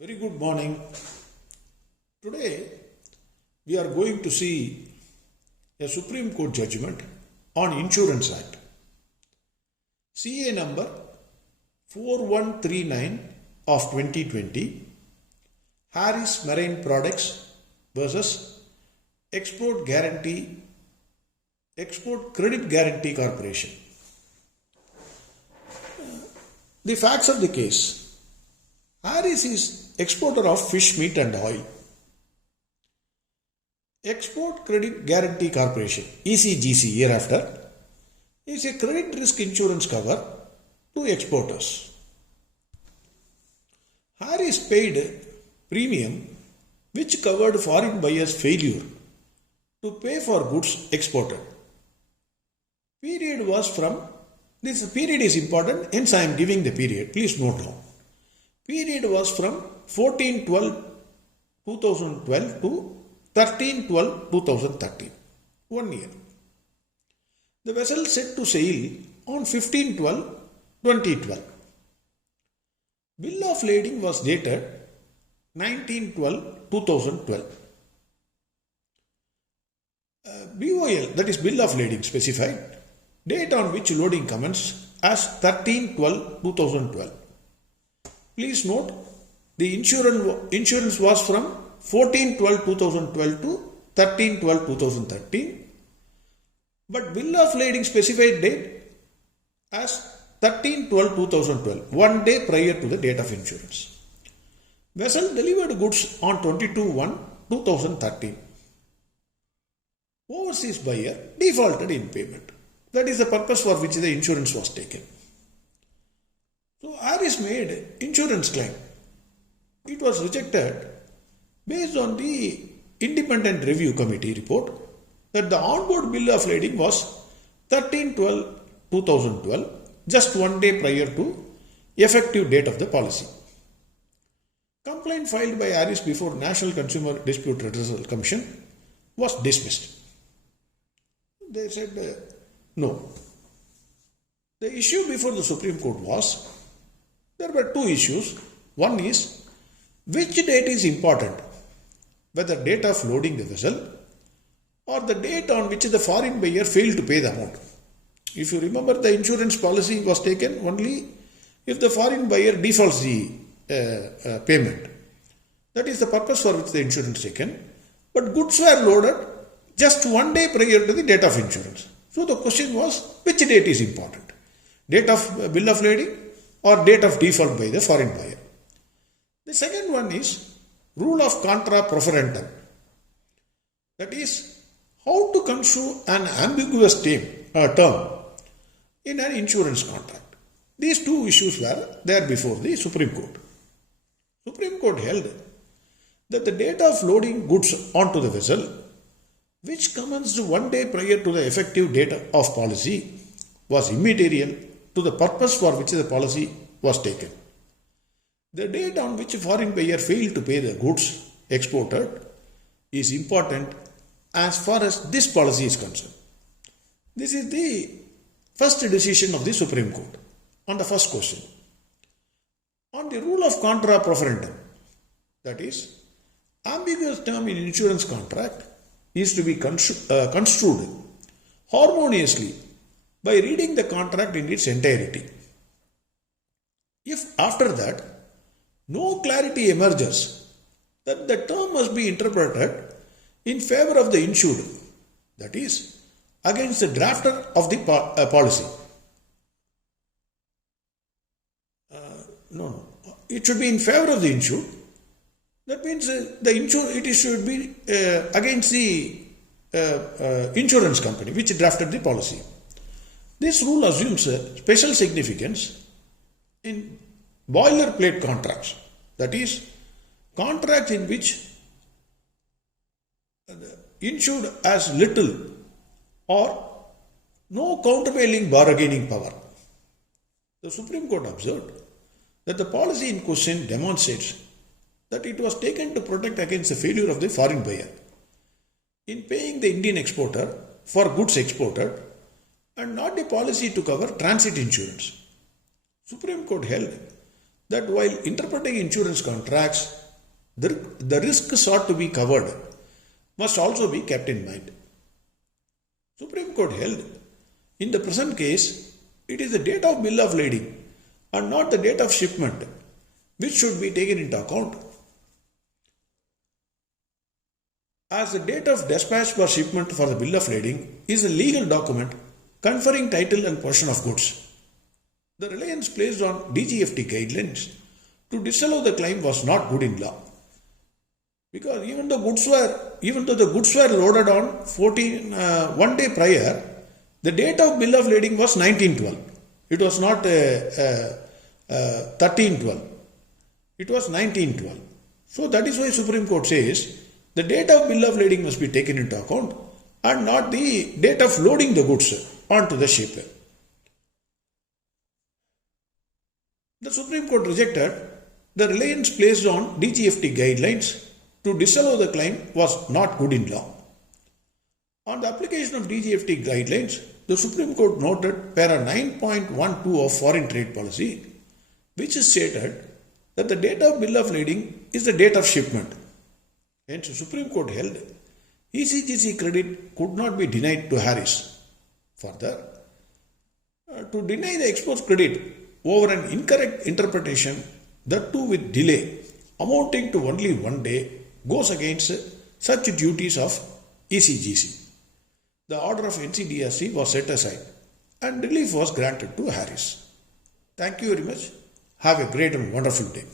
Very good morning. Today we are going to see a Supreme Court judgment on Insurance Act. CA number 4139 of 2020, Harris Marine Products versus Export Credit Guarantee Corporation. The facts of the case. Harris is exporter of fish meat and oil. Export Credit Guarantee Corporation, ECGC hereafter, is a credit risk insurance cover to exporters. Harris paid premium which covered foreign buyers' failure to pay for goods exported. Period was from, this period is important, hence I am giving the period, please note down. Period was from 14/12/2012 to 13/12/2013, 1 year. The vessel set to sail on 15/12/2012. Bill of lading was dated 19/12/2012. BOL, that is bill of lading specified, date on which loading commenced as 13/12/2012. Please note, the insurance was from 14/12/2012 to 13/12/2013, but bill of lading specified date as 13/12/2012, 1 day prior to the date of insurance. Vessel delivered goods on 22/1/2013. Overseas buyer defaulted in payment. That is the purpose for which the insurance was taken. So Harris made insurance claim. It was rejected based on the independent review committee report that the onboard bill of lading was 13/12/2012, just 1 day prior to effective date of the policy. Complaint filed by Harris before National Consumer Dispute Redressal Commission was dismissed. They said no. The issue before the Supreme Court was, there were two issues. One is, which date is important, whether date of loading the vessel or the date on which the foreign buyer failed to pay the amount. If you remember, the insurance policy was taken only if the foreign buyer defaults the payment. That is the purpose for which the insurance taken. But goods were loaded just 1 day prior to the date of insurance. So the question was, which date is important? Date of bill of lading or date of default by the foreign buyer. The second one is rule of contra proferentem. That is, how to construe an ambiguous term in an insurance contract. These two issues were there before the Supreme Court. Supreme Court held that the date of loading goods onto the vessel, which commenced 1 day prior to the effective date of policy, was immaterial to the purpose for which the policy was taken. The date on which a foreign buyer failed to pay the goods exported is important as far as this policy is concerned. This is the first decision of the Supreme Court on the first question. On the rule of contra proferentem, that is, ambiguous term in insurance contract is to be construed harmoniously by reading the contract in its entirety. If after that no clarity emerges, that the term must be interpreted in favor of the insured, that is, against the drafter of the policy. It should be in favor of the insured. That means it should be against the insurance company which drafted the policy. This rule assumes a special significance in boilerplate contracts, that is, contracts in which the insured has little or no countervailing bargaining power. The Supreme Court observed that the policy in question demonstrates that it was taken to protect against the failure of the foreign buyer in paying the Indian exporter for goods exported, and not a policy to cover transit insurance. Supreme Court held that while interpreting insurance contracts, the risk sought to be covered must also be kept in mind. Supreme Court held, in the present case, it is the date of bill of lading and not the date of shipment which should be taken into account. As the date of dispatch for shipment for the bill of lading is a legal document conferring title and possession of goods, the reliance placed on DGFT guidelines to disallow the claim was not good in law. Because even though the goods were loaded on 1 day prior, the date of bill of lading was 1912. It was not 1312. It was 1912. So that is why Supreme Court says the date of bill of lading must be taken into account and not the date of loading the goods onto the ship. The Supreme Court rejected the reliance placed on DGFT guidelines to disallow the claim was not good in law. On the application of DGFT guidelines, the Supreme Court noted para 9.12 of Foreign Trade Policy, which stated that the date of bill of lading is the date of shipment. Hence, the Supreme Court held ECGC credit could not be denied to Harris. Further, to deny the export's credit over an incorrect interpretation, that too with delay, amounting to only 1 day, goes against such duties of ECGC. The order of NCDRC was set aside and relief was granted to Harris. Thank you very much. Have a great and wonderful day.